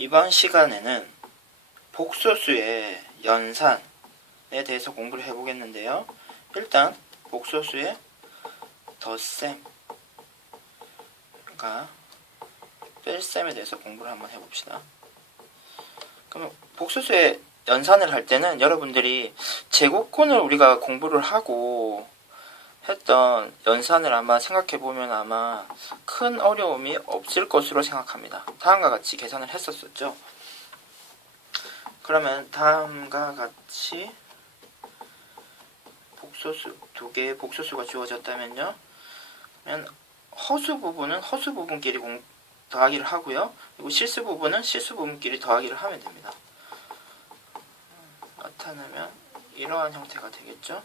이번 시간에는 복소수의 연산에 대해서 공부를 해보겠는데요. 일단 복소수의 덧셈과 뺄셈에 대해서 공부를 한번 해봅시다. 그럼 복소수의 연산을 할 때는 여러분들이 제곱콘을 우리가 공부를 하고 했던 연산을 아마 생각해보면 아마 큰 어려움이 없을 것으로 생각합니다. 다음과 같이 계산을 했었죠. 그러면 다음과 같이 복소수 두 개의 복소수가 주어졌다면요. 그러면 허수 부분은 허수 부분끼리 더하기를 하고요. 그리고 실수 부분은 실수 부분끼리 더하기를 하면 됩니다. 나타내면 이러한 형태가 되겠죠.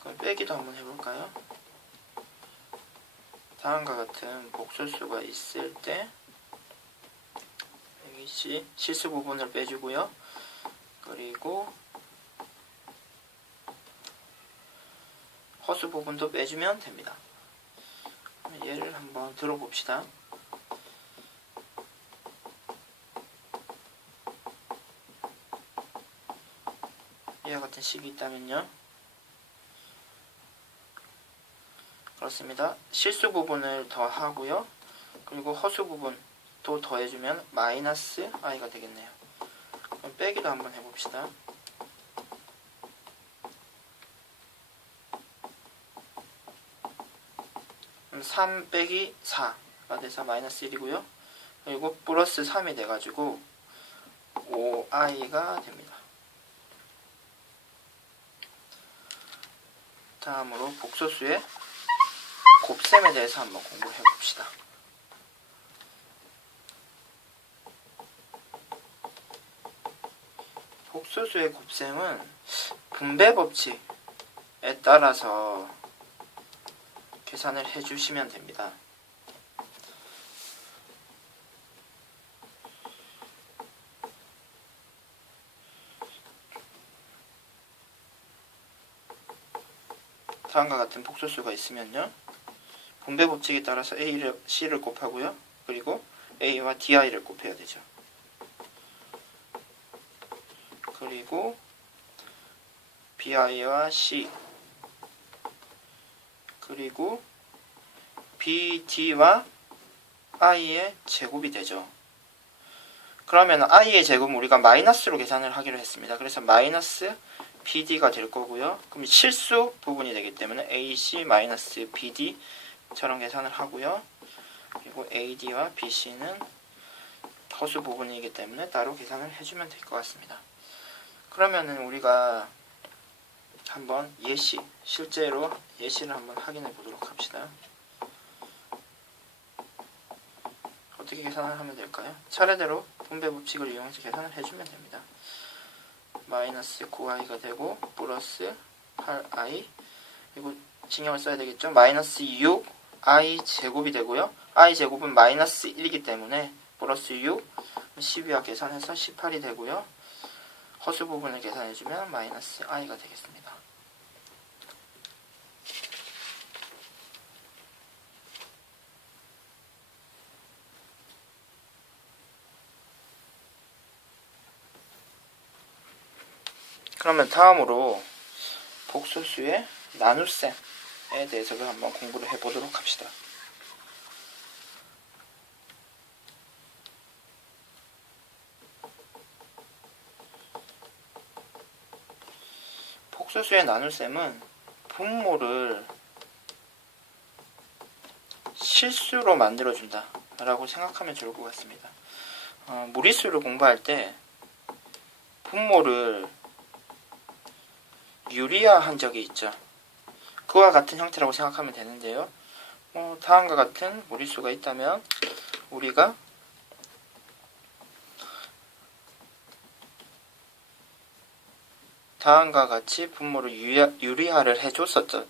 그럼 빼기도 한번 해볼까요? 다음과 같은 복소수가 있을 때 여기 실수 부분을 빼주고요. 그리고 허수 부분도 빼주면 됩니다. 얘를 한번 들어봅시다. 얘와 같은 식이 있다면요. 그렇습니다. 실수 부분을 더하고요. 그리고 허수 부분도 더해주면 마이너스 i가 되겠네요. 그럼 빼기도 한번 해봅시다. 그럼 3 빼기 4가 돼서 마이너스 1이고요. 그리고 플러스 3이 돼가지고 5i가 됩니다. 다음으로 복소수의 곱셈에 대해서 한번 공부해 봅시다. 복소수의 곱셈은 분배 법칙에 따라서 계산을 해주시면 됩니다. 다음과 같은 복소수가 있으면요. 분배 법칙에 따라서 C를 곱하고요. 그리고 A와 DI를 곱해야 되죠. 그리고 BI와 C 그리고 BD와 I의 제곱이 되죠. 그러면 I의 제곱은 우리가 마이너스로 계산을 하기로 했습니다. 그래서 마이너스 BD가 될 거고요. 그럼 실수 부분이 되기 때문에 AC 마이너스 BD처럼 계산을 하고요. 그리고 AD와 BC는 허수 부분이기 때문에 따로 계산을 해주면 될 것 같습니다. 그러면은 우리가 한번 실제로 예시를 한번 확인해 보도록 합시다. 어떻게 계산을 하면 될까요? 차례대로 분배 법칙을 이용해서 계산을 해주면 됩니다. 마이너스 9i가 되고 플러스 8i 그리고 신경을 써야 되겠죠. 마이너스 6i 제곱이 되고요. i 제곱은 마이너스 1이기 때문에 플러스 6 12와 계산해서 18이 되고요. 허수 부분을 계산해주면 마이너스 i가 되겠습니다. 그러면 다음으로 복소수의 나눗셈에 대해서도 한번 공부를 해보도록 합시다. 복소수의 나눗셈은 분모를 실수로 만들어준다 라고 생각하면 좋을 것 같습니다. 무리수를 공부할 때 분모를 유리화한 적이 있죠. 그와 같은 형태라고 생각하면 되는데요. 다음과 같은 무리수가 있다면 우리가 다음과 같이 분모를 유리화를 해줬었죠.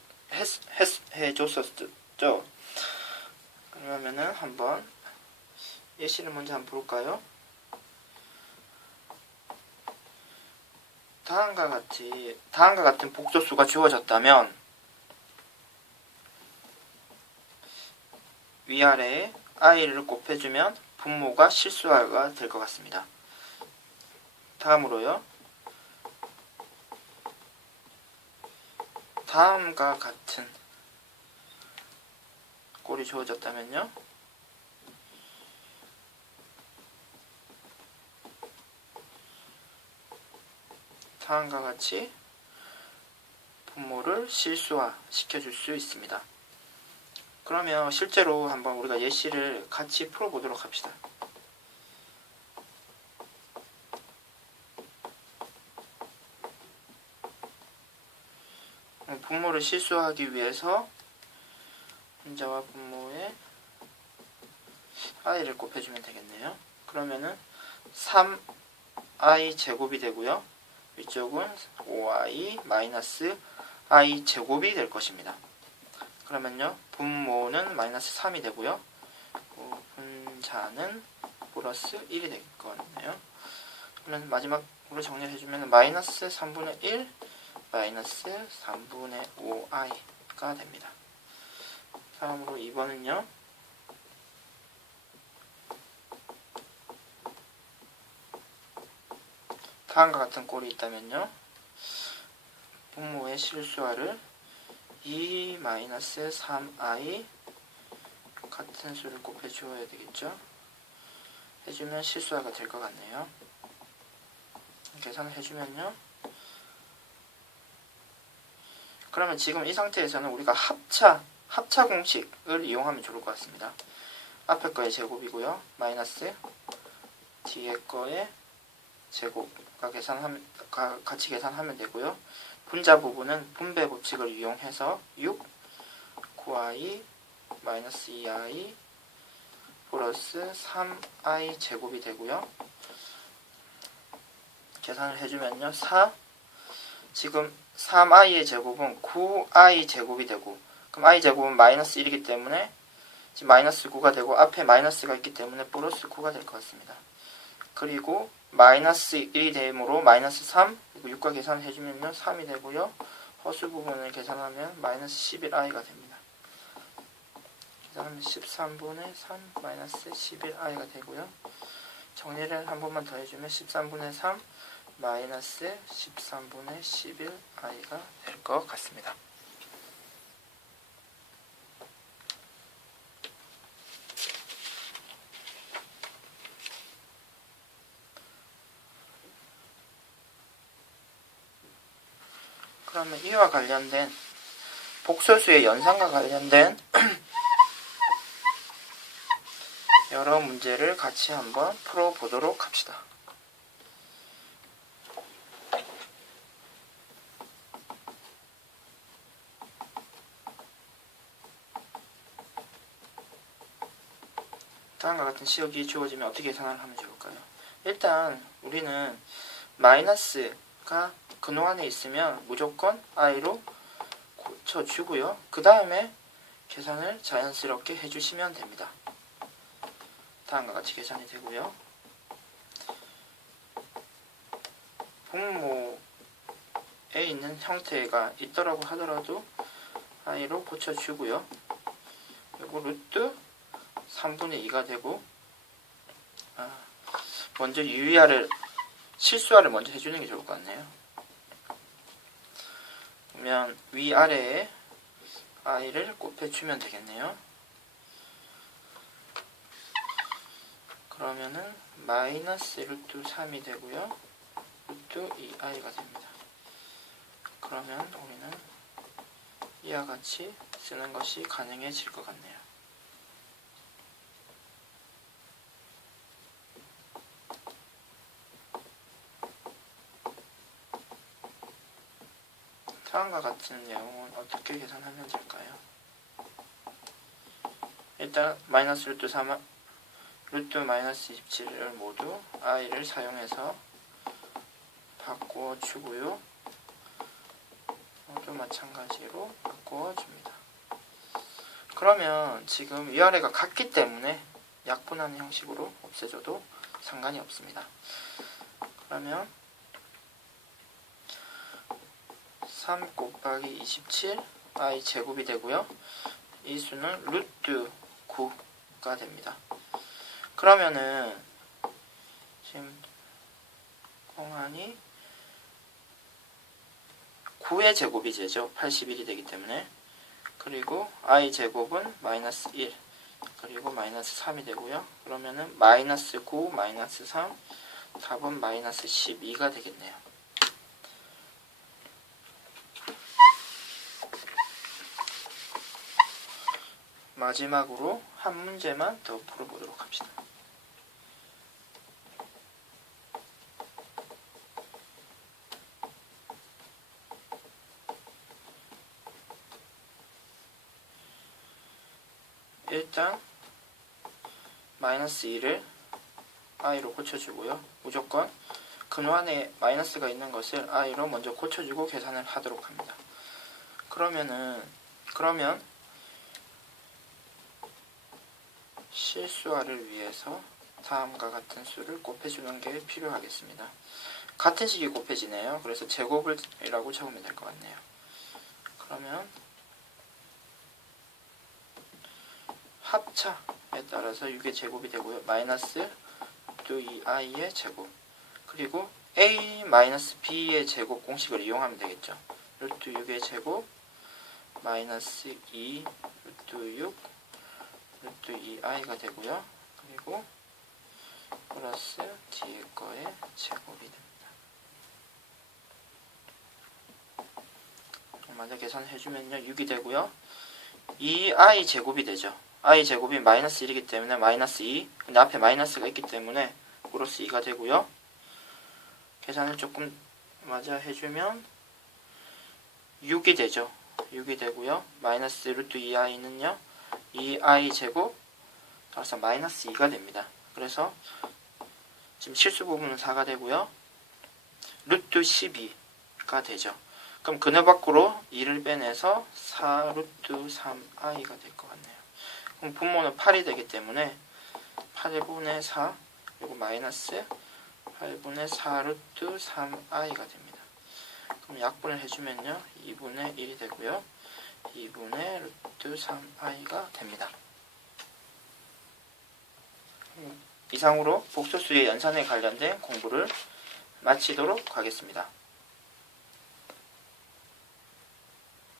그러면은 한번 예시를 먼저 한번 볼까요? 다음과 같은 복소수가 주어졌다면 위아래에 i를 곱해주면 분모가 실수화가 될 것 같습니다. 다음으로요. 다음과 같은 꼴이 주어졌다면요. 다음과 같이 분모를 실수화 시켜줄 수 있습니다. 그러면 실제로 한번 우리가 예시를 같이 풀어보도록 합시다. 분모를 실수하기 위해서 분자와 분모에 i를 곱해주면 되겠네요. 그러면은 3i 제곱이 되고요. 위쪽은 5i 마이너스 i 제곱이 될 것입니다. 그러면요. 분모는 마이너스 3이 되고요. 분자는 플러스 1이 되겠네요. 그러면 마지막으로 정리를 해주면 마이너스 3분의 1 마이너스 3분의 5i가 됩니다. 다음으로 2번은요. 다음과 같은 꼴이 있다면요. 분모의 실수화를 2 마이너스 3i 같은 수를 곱해주어야 되겠죠. 해주면 실수화가 될 것 같네요. 계산을 해주면요. 그러면 지금 이 상태에서는 우리가 합차 공식을 이용하면 좋을 것 같습니다. 앞에 거의 제곱이고요. 마이너스 뒤에 거의 제곱과 같이 계산하면 되고요. 분자 부분은 분배 법칙을 이용해서 6 9i 마이너스 2i 플러스 3i 제곱이 되고요. 계산을 해주면요. 4 지금 3i의 제곱은 9i 제곱이 되고 그럼 i 제곱은 마이너스 1이기 때문에 지금 마이너스 9가 되고 앞에 마이너스가 있기 때문에 플러스 9가 될 것 같습니다. 그리고 마이너스 1이 되므로 마이너스 3 그리고 6과 계산을 해주면요 3이 되고요. 허수 부분을 계산하면 마이너스 11i가 됩니다. 계산하면 13분의 3 마이너스 11i가 되고요. 정리를 한 번만 더 해주면 13분의 3 마이너스 13분의 11i가 될 것 같습니다. 그러면 이와 관련된 복소수의 연산과 관련된 여러 문제를 같이 한번 풀어보도록 합시다. 다음과 같은 시역이 주어지면 어떻게 계산을 하면 좋을까요? 일단 우리는 마이너스가 근호 안에 있으면 무조건 i로 고쳐주고요. 그 다음에 계산을 자연스럽게 해주시면 됩니다. 다음과 같이 계산이 되고요. 분모에 있는 형태가 있더라고 하더라도 i로 고쳐주고요. 그리고 루트 3분의 2가 되고 먼저 유의하를 실수화를 먼저 해주는 게 좋을 것 같네요. 그러면 위아래에 i를 곱해주면 되겠네요. 그러면은 마이너스 루트 3이 되고요. 루트 2i가 됩니다. 그러면 우리는 이와 같이 쓰는 것이 가능해질 것 같네요. 다음과 같은 내용은 어떻게 계산하면 될까요? 일단 마이너스 루트 3 루트 마이너스 27을 모두 i를 사용해서 바꿔주고요. 모두 마찬가지로 바꿔줍니다. 그러면 지금 위아래가 같기 때문에 약분하는 형식으로 없애줘도 상관이 없습니다. 그러면 3 곱하기 27 i 제곱이 되고요. 이 수는 루트 9가 2가 됩니다. 그러면은 지금 공안이 9의 제곱이 되죠. 81이 되기 때문에. 그리고 i 제곱은 마이너스 1 그리고 마이너스 3이 되고요. 그러면은 마이너스 9 마이너스 3 답은 마이너스 12가 되겠네요. 마지막으로 한 문제만 더 풀어보도록 합시다. 일단 마이너스 2를 i로 고쳐주고요. 무조건 근환에 마이너스가 있는 것을 i로 먼저 고쳐주고 계산을 하도록 합니다. 그러면 실수화를 위해서 다음과 같은 수를 곱해주는 게 필요하겠습니다. 같은 식이 곱해지네요. 그래서 제곱이라고 적으면 될 것 같네요. 그러면 합차에 따라서 6의 제곱이 되고요. 마이너스 또 2i의 제곱 그리고 a 마이너스 b의 제곱 공식을 이용하면 되겠죠. 루트 6의 제곱 마이너스 2 루트 6 루트 2i가 되고요. 그리고 플러스 뒤에 거의 제곱이 됩니다. 먼저 계산해주면요. 6이 되고요. 2i 제곱이 되죠. i 제곱이 마이너스 1이기 때문에 마이너스 2 근데 앞에 마이너스가 있기 때문에 플러스 2가 되고요. 계산을 조금 맞아 해주면 6이 되죠. 6이 되고요. 마이너스 루트 2i는요. 2i 제곱 따라서 마이너스 2가 됩니다. 그래서 지금 실수 부분은 4가 되고요. 루트 12가 되죠. 그럼 근해 밖으로 2를 빼내서 4 루트 3i가 될 것 같네요. 그럼 분모는 8이 되기 때문에 8분의 4 그리고 마이너스 8분의 4 루트 3i가 됩니다. 그럼 약분을 해주면요. 2분의 1이 되고요. 2분의 루트 3i가 됩니다. 이상으로 복소수의 연산에 관련된 공부를 마치도록 하겠습니다.